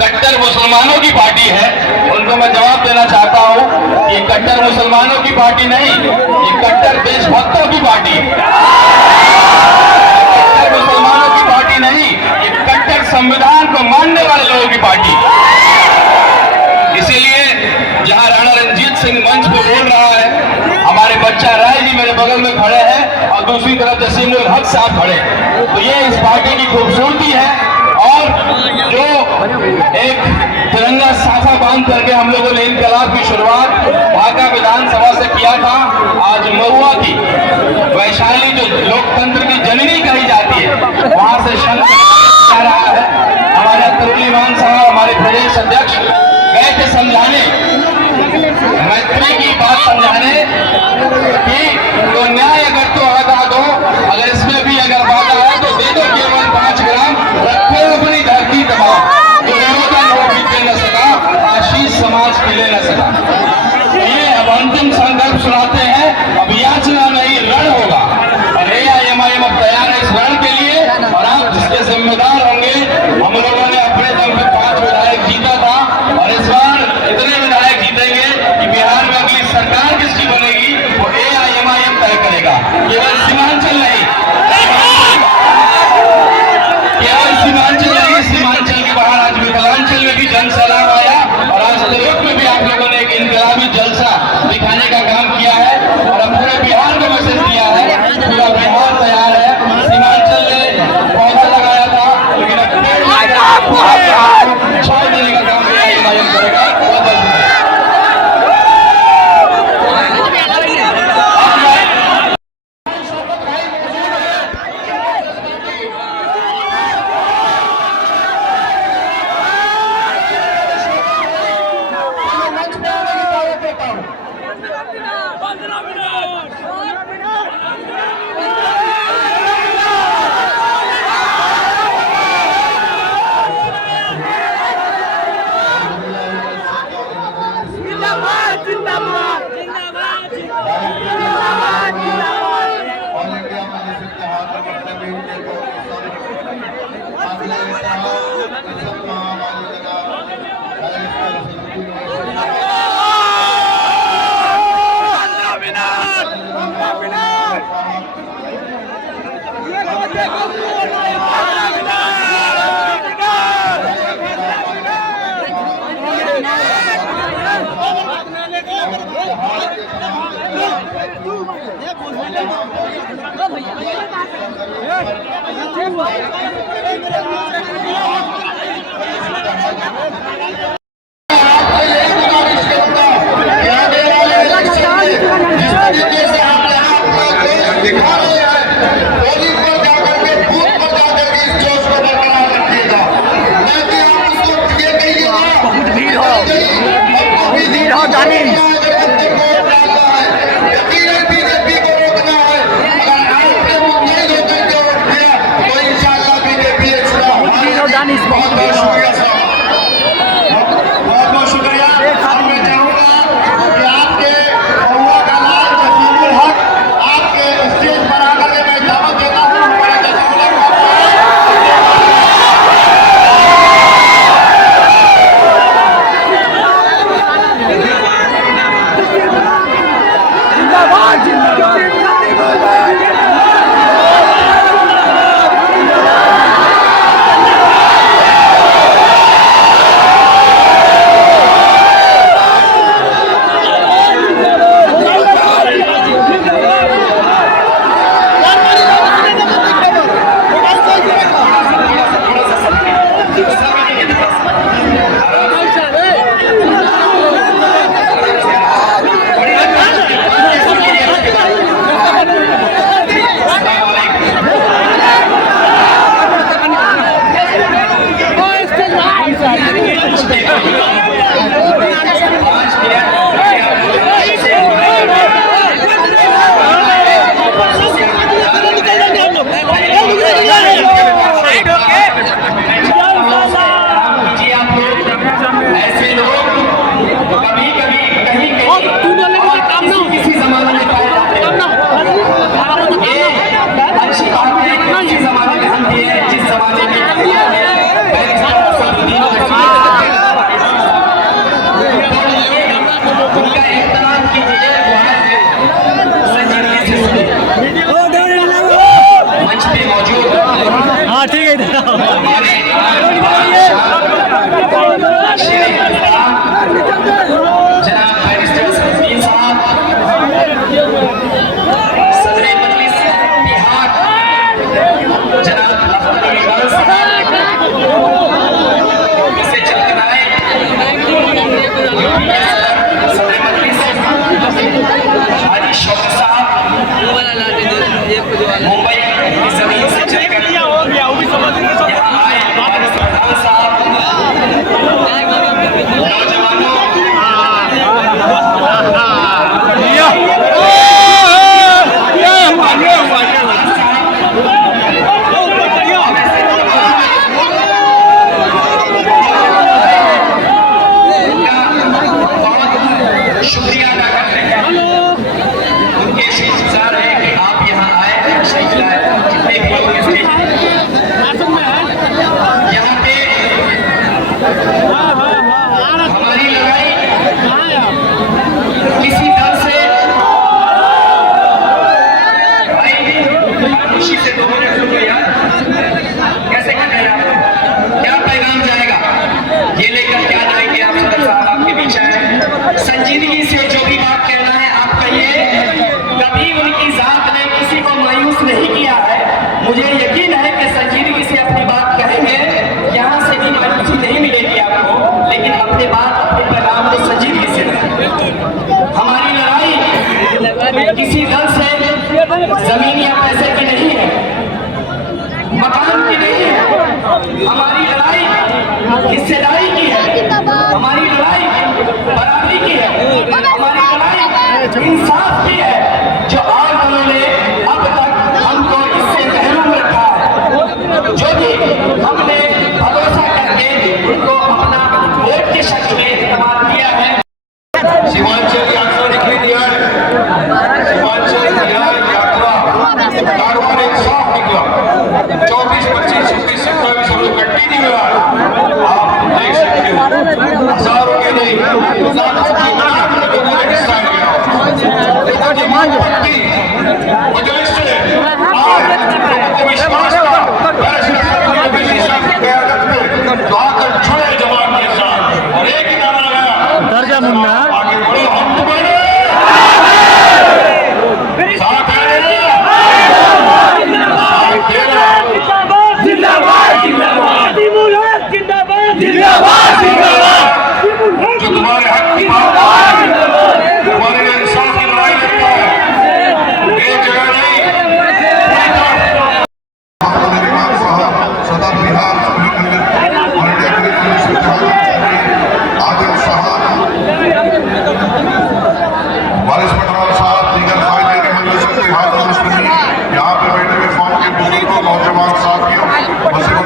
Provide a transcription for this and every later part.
कट्टर मुसलमानों की पार्टी है, उनको मैं जवाब देना चाहता हूं, ये कट्टर मुसलमानों की पार्टी नहीं, ये कट्टर देशभक्तों की पार्टी है। कट्टर मुसलमानों की पार्टी नहीं, ये कट्टर संविधान को मानने वाले लोगों की पार्टी। इसीलिए जहां राणा रंजीत सिंह मंच पे बोल रहा है, हमारे बच्चा राय जी मेरे बगल में खड़े हैं और दूसरी तरफ जसीमुल हक साहब खड़े, तो ये इस पार्टी की खूबसूरती है। और जो एक तिरंगा साफा बांध करके हम लोगों ने इनकलाब की शुरुआत ढाका विधानसभा से किया था, आज महुआ की वैशाली जो लोकतंत्र की जननी कही जाती है, वहां से शंख आ रहा है। हमारे तरुण साहब, हमारे प्रदेश अध्यक्ष गए थे समझाने, मैत्री की बात समझाने कि तो न्याय अगर तो आधा दो, अगर इसमें भी अगर वादा है तो दे दो केवल 5 ग्राम, रखो अपनी धरती तबाह, तो निरोधन वो भी दे न सका, आशीष समाज की ले न सका। ये अब अंतिम संकल्प सुनाते हैं, अब याचना नहीं रण होगा, और AIMIM अब तैयार है इस रण के लिए, और आप जिसके जिम्मेदार होंगे। हम लोगों ने अपने दम पे 5 विधायक जीता था, और इस बार इतने विधायक जीतेंगे कि बिहार में अगली सरकार किसकी बनेगी वो AIMIM तय करेगा। केवल सीमांचल नहीं, केवल सीमांचल नहीं, सीमांचल के बाहर आज मिथिलांचल में भी जन सैलाब आया, और आज तिरप में भी आप लोगों ने एक इनकलाबी जलसा दिखाने का काम किया है, और अब पूरे बिहार को मैसेज दिया है, पूरा बिहार तैयार है। सीमांचल ने पौधा लगाया था, लेकिन अब छाव देने का काम AIMIM करेगा। बहुत बहुत हमारे जनाब बैरिस्टर समीर साहब, सदर मजलिस बिहार जनाब अब्दुल इकबाल साहब, इससे चलकर आए सदर मजलिस हाजी शौकत साहब, मुंबई की जमीन से चलकर यहाँ आए हमारे प्रधान साहब, नौजवानों शुक्रिया अदा करते हैं, उनके शुक्रगुजार हैं कि आप यहाँ आए, जितने भी लोग इसके यहाँ पे हमारी लड़ाई किसी दल से भाई खुशी से दो मिनट रुको यार, कैसे कर रहे हैं आप, क्या पैगाम जाएगा ये लेकर क्या जाएंगे आप? सदर साहब आपके बीच आए, संजीदगी से जो भी बात कहना है आप कहिए, कभी उनकी जात ने किसी को मायूस नहीं किया है, मुझे यकीन है कि संजीदगी से अपनी बात कहेंगे, यहाँ से भी मायूसी नहीं मिलेगी आपको, लेकिन अपने बात अपने पैगाम को संजीदगी से रखें। हमारी लड़ाई किसी दल से जमीन या पैसे की नहीं है, मकान की नहीं है, हमारी लड़ाई हिस्सेदारी की है, हमारी लड़ाई बराबरी की है, हमारी लड़ाई इंसाफ की है, जो और दलों ने अब तक हमको इससे महरूम रखा है, जो भी हमने भरोसा करके उनको अपना वोट के शक्ल में इस्तेमाल किया है। सीमांचल यात्रा निकली दिया है, सीमांचल यात्रा कारवां एक साफ निकला, 24, 25, 26, 27 हम लोग कंटिन्यू रहा, आप देख सकते हो हजारों के नहीं लाखों की तादाद में लोगों ने हिस्सा लिया। देखो जो पट्टी मजलिस से आज लोगों को विश्वास था बैरिस्टर साहब की क़यादत में तो आकर जुड़े जमात के साथ और एक ही नारा लगाया, दर्जा मुन्ना आगे बढ़ो, हम तुम्हारे साथ हैं, जिंदाबाद जिंदाबाद जिंदाबाद जिंदाबाद, जो तुम्हारे हक की बात तुम्हारे लिए इंसाफ की लड़ाई करता है, एक जगह नहीं सदर बिहार आदिल साहब, वारिस पटवाल साहब, दीगर कायदे मजलिस इत्तेहाद मुस्लिमीन, यहाँ पे बैठे हुए कौम के बुजुर्गों, नौजवान साथियों, वसीम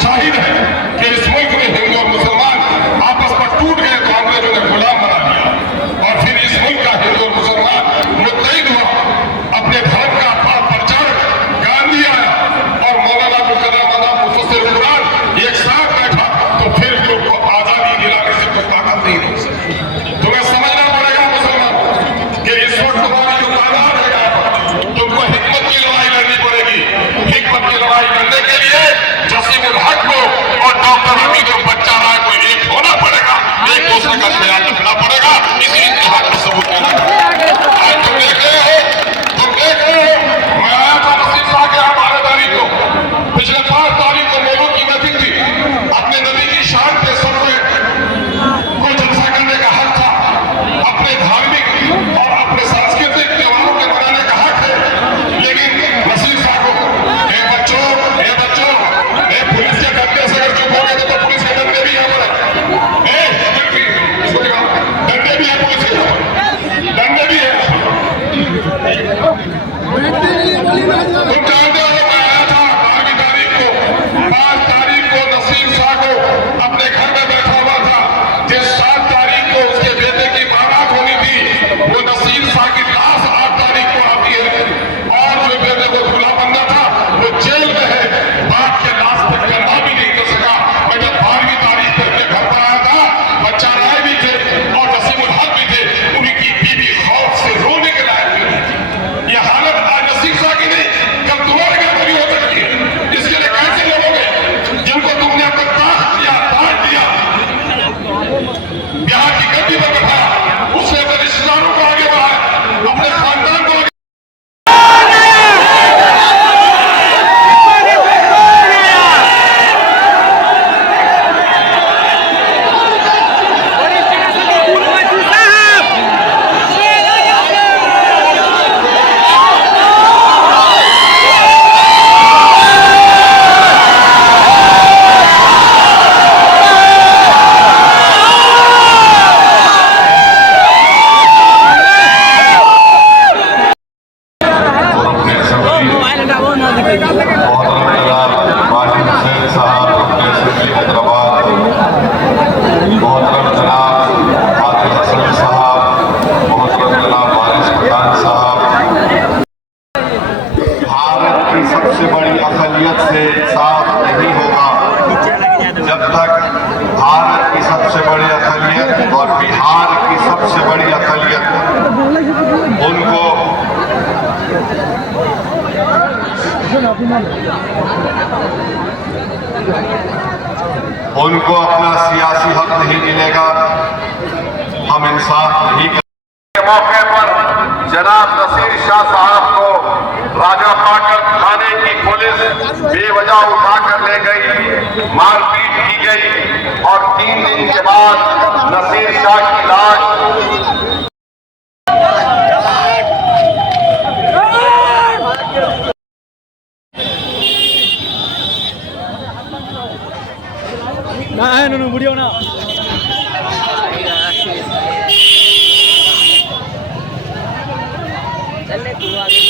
शाहिद है कि इस मुल्क में हिंदू और मुसलमान आपस में टूट गए तो अंग्रेजों ने गुलाम बना दिया और फिर इस मुल्क का हिंदू और मुसलमान मुत्तहिद हुआ, अपने धर्म का प्रचारक गांधी आया और मौलाना अबुल कलाम आज़ाद मुफस्सिर कुरान एक साथ बैठा तो फिर लोग को आजादी दिलाने से कोई ताकत नहीं हो सकती। तुम्हें समझना पड़ेगा मुसलमान कि इस वक्त तुम्हारी जो तादाद है तुमको हिकमत की लड़ाई लड़नी पड़ेगी। हिकमत की लड़ाई लड़ने के लिए जसीमुल हक को और डॉक्टर हमीद जो बच्चा रहा है कोई एक होना पड़ेगा, एक दूसरे का ख्याल रखना पड़ेगा, इसी इत्तेहाद को सबूत देना पड़ेगा। आज तुम देख रहे हो, मैं आया था नसीम साहब के यहाँ 12 तारीख को, पिछले 5 तारीख को मौलूद की मीटिंग थी, अपने नबी की शान पे सबसे कोई जलसा करने का हक था, अपने धार्मिक और अपने सांस्कृतिक त्योहारों के मनाने का हक है, लेकिन नसीम साहब को बच्चों पुलिस के डंडे से अगर चुप हो गए तो पुलिस के डंडे भी यहाँ पर है, डंडे भी है, पुलिस के डंडे भी है। तुम जानते हो मैं आया था 12 तारीख को, 5 तारीख को नसीम शाह को अपने घर में बैठा हुआ था, जिस 7 तारीख को उसके बेटे की बारात होनी थी वो नसीम शाह की लाश 8 उनको अपना सियासी हक नहीं मिलेगा, हम इंसाफ नहीं करेंगे। मौके पर जनाब नसीर शाह साहब को राजा पाटन थाने की पुलिस बेवजह उठाकर ले गई, मारपीट की गई और 3 दिन के बाद नसीर शाह की लाश முடியும்னா चले तू आगे